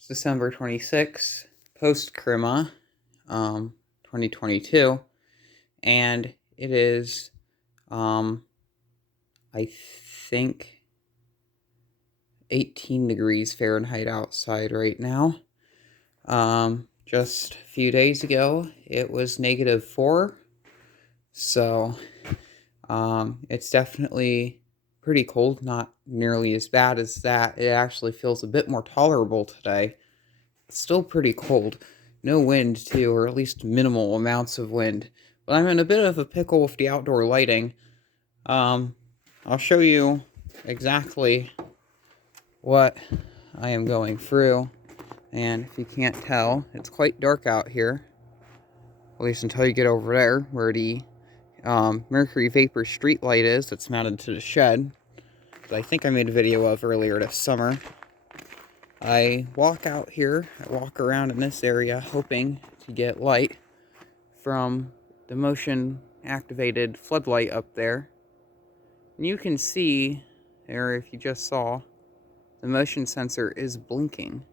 It's December 26th, post-Crema, 2022, and it is, I think, 18 degrees Fahrenheit outside right now. Just a few days ago, it was -4, so, it's definitely pretty cold, not nearly as bad as that. It actually feels a bit more tolerable today. It's still pretty cold. No wind, too, or at least minimal amounts of wind. But I'm in a bit of a pickle with the outdoor lighting. I'll show you exactly what I am going through. And if you can't tell, it's quite dark out here. At least until you get over there, where the mercury vapor street light is that's mounted to the shed that I think I made a video of earlier this summer. I walk out here, I walk around in this area hoping to get light from the motion activated floodlight up there. And you can see, or if you just saw, the motion sensor is blinking.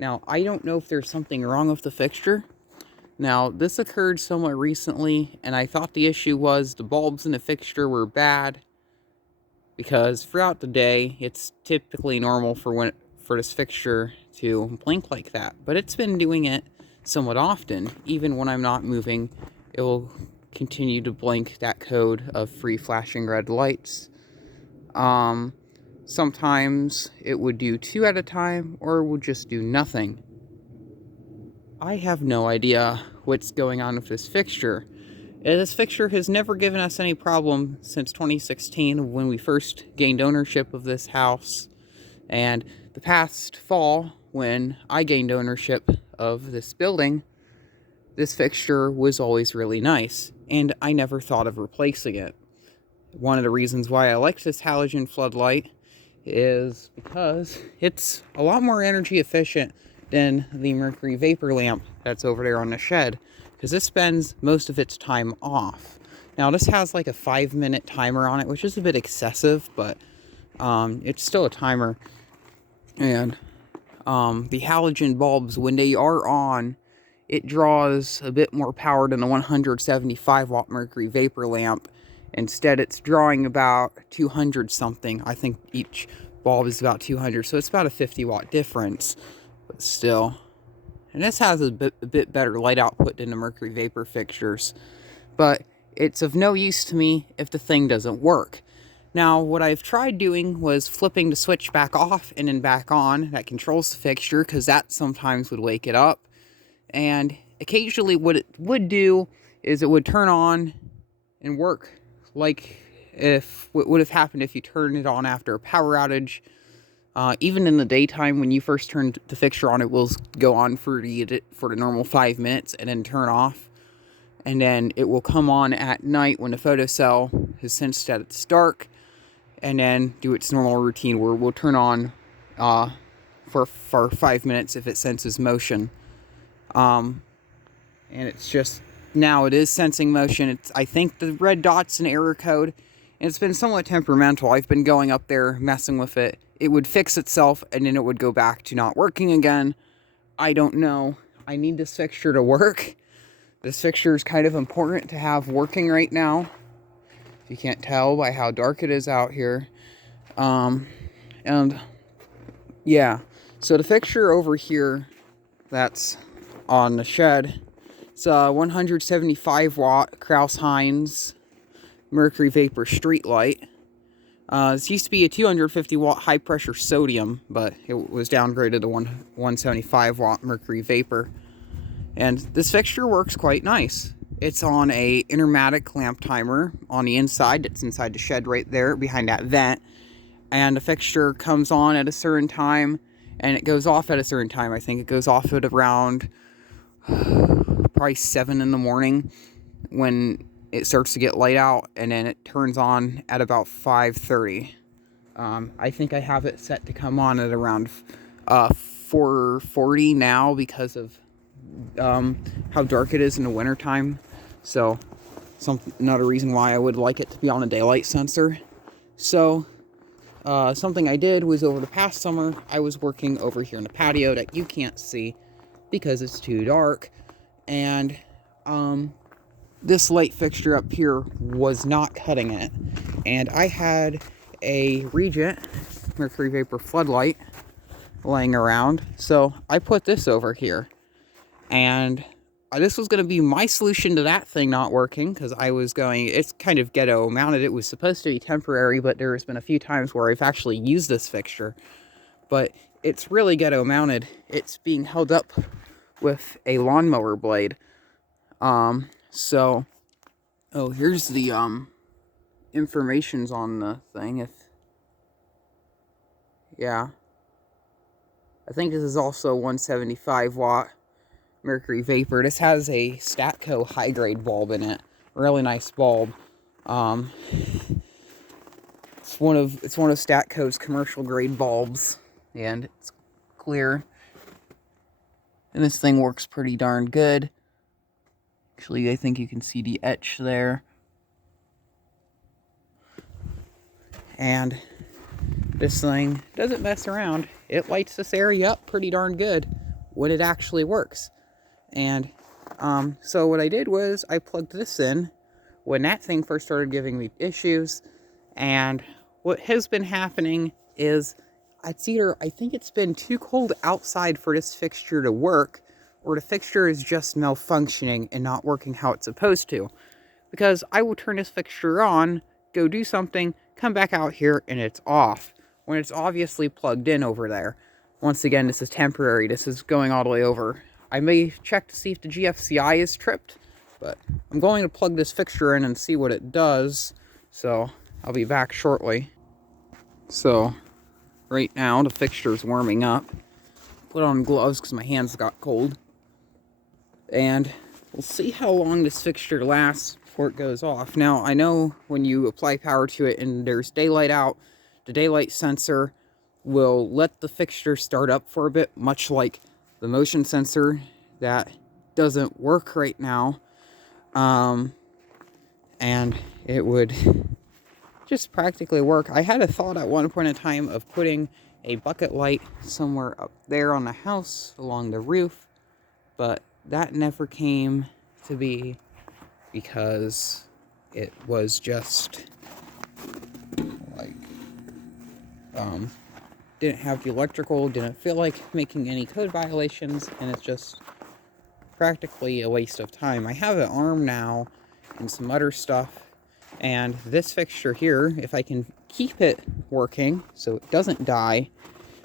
Now, I don't know if there's something wrong with the fixture. Now, this occurred somewhat recently, and I thought the issue was the bulbs in the fixture were bad, because throughout the day, it's typically normal for this fixture to blink like that. But it's been doing it somewhat often. Even when I'm not moving, it will continue to blink that code of 3 flashing red lights. Sometimes it would do 2 at a time, or would just do nothing. I have no idea what's going on with this fixture. This fixture has never given us any problem since 2016, when we first gained ownership of this house. And the past fall, when I gained ownership of this building, this fixture was always really nice, and I never thought of replacing it. One of the reasons why I like this halogen floodlight is because it's a lot more energy efficient than the mercury vapor lamp that's over there on the shed, because this spends most of its time off. Now, this has like a 5-minute timer on it, which is a bit excessive, but it's still a timer. And the halogen bulbs, when they are on, it draws a bit more power than the 175 watt mercury vapor lamp. Instead, it's drawing about 200 something. I think each bulb is about 200, so it's about a 50 watt difference. But still. And this has a bit better light output than the mercury vapor fixtures. But it's of no use to me if the thing doesn't work. Now, what I've tried doing was flipping the switch back off and then back on. That controls the fixture, because that sometimes would wake it up. And occasionally what it would do is it would turn on and work, like if what would have happened if you turned it on after a power outage. Even in the daytime, when you first turn the fixture on, it will go on for the normal 5 minutes and then turn off. And then it will come on at night when the photocell has sensed that it's dark, and then do its normal routine where we'll turn on for 5 minutes if it senses motion. And it's just, now it is sensing motion. I think the red dot's an error code, and it's been somewhat temperamental. I've been going up there, messing with it. It would fix itself, and then it would go back to not working again. I don't know. I need this fixture to work. This fixture is kind of important to have working right now. If you can't tell by how dark it is out here. And yeah, so the fixture over here that's on the shed, it's a 175 watt Kraus-Heinz mercury vapor street light. This used to be a 250 watt high pressure sodium, but it was downgraded to 175 watt mercury vapor. And this fixture works quite nice. It's on a intermatic lamp timer on the inside. It's inside the shed right there behind that vent. And the fixture comes on at a certain time, and it goes off at a certain time. I think it goes off at around probably 7 in the morning when it starts to get light out, and then it turns on at about 5:30. I think I have it set to come on at around 4:40 now, because of how dark it is in the wintertime. So, another reason why I would like it to be on a daylight sensor. So, something I did was over the past summer, I was working over here in the patio that you can't see because it's too dark. And this light fixture up here was not cutting it. And I had a Regent mercury vapor floodlight laying around. So I put this over here. And this was going to be my solution to that thing not working, because it's kind of ghetto mounted. It was supposed to be temporary, but there's been a few times where I've actually used this fixture. But it's really ghetto mounted. It's being held up with a lawnmower blade. Here's the, informations on the thing. I think this is also 175 watt mercury vapor. This has a Statco high grade bulb in it. Really nice bulb. It's one of Statco's commercial grade bulbs, and it's clear. And this thing works pretty darn good. Actually, I think you can see the etch there. And this thing doesn't mess around. It lights this area up pretty darn good when it actually works. And so what I did was I plugged this in when that thing first started giving me issues. And what has been happening is I think it's been too cold outside for this fixture to work, or the fixture is just malfunctioning and not working how it's supposed to. Because I will turn this fixture on, go do something, come back out here, and it's off, when it's obviously plugged in over there. Once again, this is temporary. This is going all the way over. I may check to see if the GFCI is tripped, but I'm going to plug this fixture in and see what it does. So I'll be back shortly. So right now the fixture's warming up. Put on gloves because my hands got cold. And we'll see how long this fixture lasts before it goes off. Now, I know when you apply power to it and there's daylight out, the daylight sensor will let the fixture start up for a bit, much like the motion sensor that doesn't work right now. And it would just practically work. I had a thought at one point in time of putting a bucket light somewhere up there on the house along the roof, but that never came to be because it was just like didn't have the electrical, didn't feel like making any code violations, and it's just practically a waste of time. I have an arm now and some other stuff, and this fixture here, if I can keep it working so it doesn't die,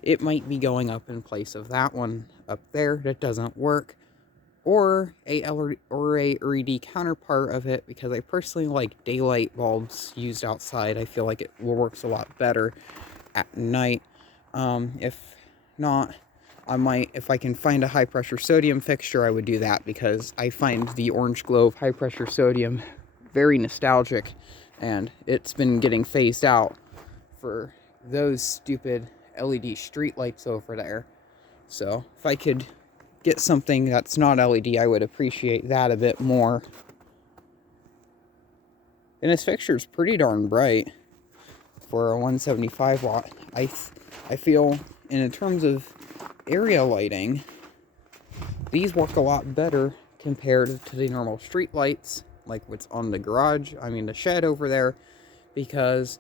it might be going up in place of that one up there that doesn't work, or a LED counterpart of it, because I personally like daylight bulbs used outside. I feel like it works a lot better at night. If not, I might, if I can find a high pressure sodium fixture, I would do that, because I find the orange glow of high pressure sodium very nostalgic, and it's been getting phased out for those stupid LED street lights over there. So if I could get something that's not LED, I would appreciate that a bit more. And this fixture is pretty darn bright for a 175 watt. I feel, and in terms of area lighting, these work a lot better compared to the normal street lights, like what's on the garage, the shed over there, because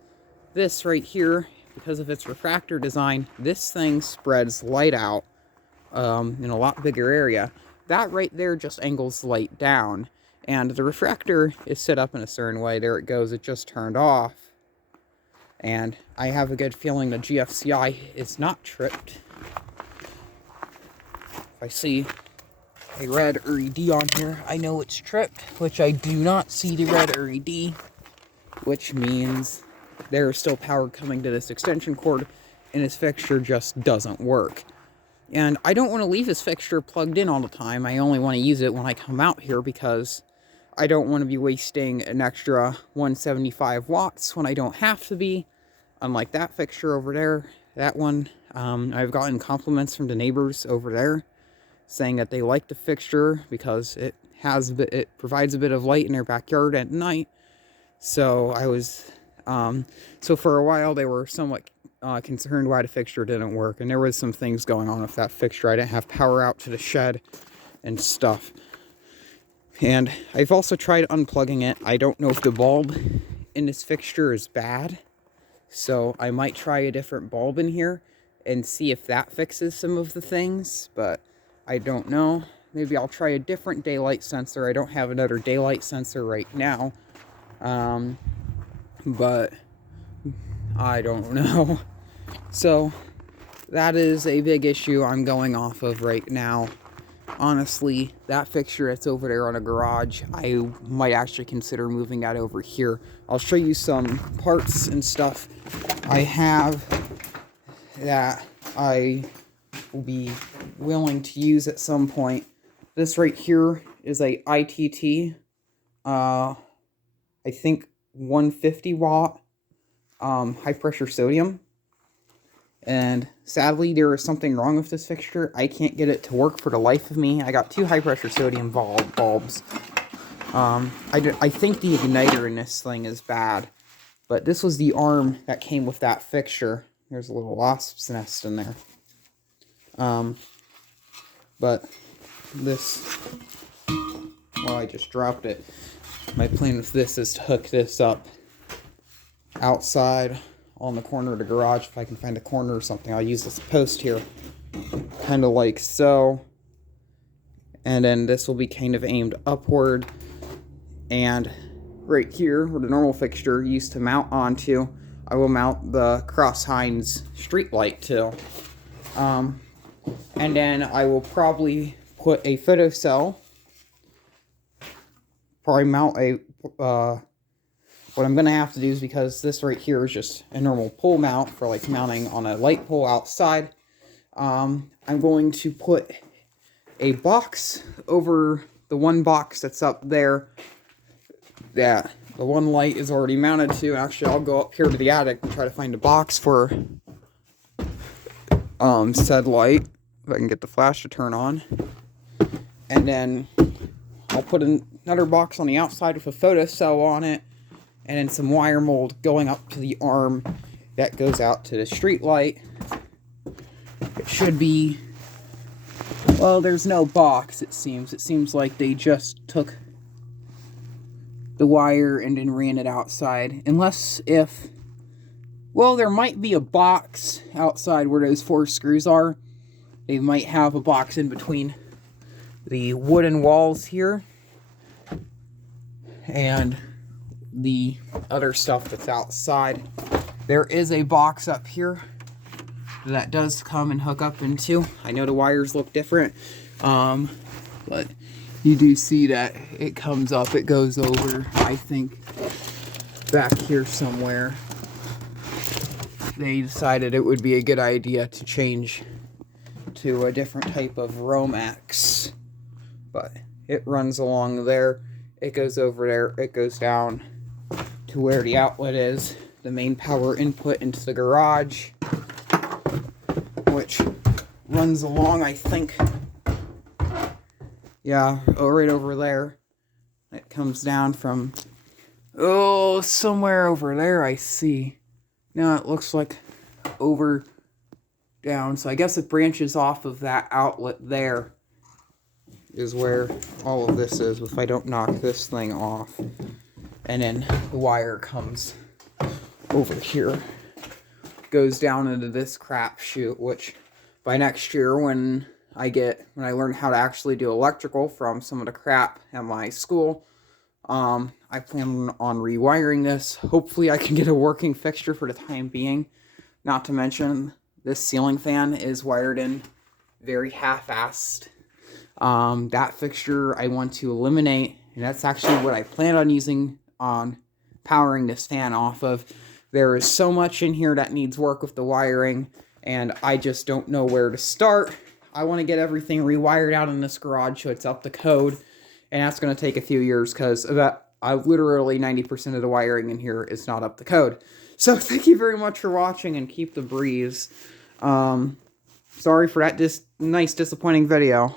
this right here, because of its refractor design, this thing spreads light out in a lot bigger area. That right there just angles light down, and the refractor is set up in a certain way. There it goes, it just turned off. And I have a good feeling the GFCI is not tripped. If I see a red LED on here, I know it's tripped, which I do not see the red LED, which means there is still power coming to this extension cord, and this fixture just doesn't work. And I don't want to leave this fixture plugged in all the time. I only want to use it when I come out here, because I don't want to be wasting an extra 175 watts when I don't have to be. Unlike that fixture over there, that one, I've gotten compliments from the neighbors over there saying that they like the fixture because it provides a bit of light in their backyard at night. So I was, so for a while they were somewhat concerned why the fixture didn't work, and there was some things going on with that fixture. I didn't have power out to the shed and stuff. And I've also tried unplugging it. I don't know if the bulb in this fixture is bad, so I might try a different bulb in here and see if that fixes some of the things, but I don't know. Maybe I'll try a different daylight sensor. I don't have another daylight sensor right now, but I don't know. So that is a big issue I'm going off of right now. Honestly, that fixture that's over there on a garage, I might actually consider moving that over here. I'll show you some parts and stuff I have that I will be willing to use at some point. This right here is a ITT, I think 150 watt high pressure sodium. And sadly, there is something wrong with this fixture. I can't get it to work for the life of me. I got 2 high pressure sodium bulbs. I think the igniter in this thing is bad, but this was the arm that came with that fixture. There's a little wasp's nest in there. But this, well, I just dropped it. My plan with this is to hook this up outside on the corner of the garage. If I can find a corner or something, I'll use this post here, kind of like so. And then this will be kind of aimed upward. And right here, where the normal fixture used to mount onto, I will mount the Cross-Hines street light to. And then I will probably put a photocell. Probably mount a, what I'm going to have to do is, because this right here is just a normal pole mount for like mounting on a light pole outside, I'm going to put a box over the one box that's up there that the one light is already mounted to. Actually, I'll go up here to the attic and try to find a box for said light, if I can get the flash to turn on. And then I'll put another box on the outside with a photocell on it, and then some wire mold going up to the arm that goes out to the street light. It should be, well, there's no box, it seems. It seems like they just took the wire and then ran it outside. Unless if, well, there might be a box outside where those 4 screws are. They might have a box in between the wooden walls here and the other stuff that's outside. There is a box up here that does come and hook up into. I know the wires look different, but you do see that it comes up, it goes over, I think, back here somewhere. They decided it would be a good idea to change to a different type of Romex, but it runs along there, it goes over there, it goes down to where the outlet is, the main power input into the garage, which runs along, I think, yeah, right over there. It comes down from, oh, somewhere over there, I see. Now it looks like over, down, so I guess it branches off of that outlet there is where all of this is, if I don't knock this thing off. And then the wire comes over here, goes down into this crapshoot, which by next year, when I learn how to actually do electrical from some of the crap at my school, I plan on rewiring this. Hopefully I can get a working fixture for the time being. Not to mention, this ceiling fan is wired in very half-assed. That fixture I want to eliminate, and that's actually what I plan on using on powering this fan off of. There is so much in here that needs work with the wiring, and I just don't know where to start. I want to get everything rewired out in this garage so it's up to code, and that's going to take a few years because literally 90% of the wiring in here is not up to code. So thank you very much for watching, and keep the breeze. Sorry for that nice disappointing video.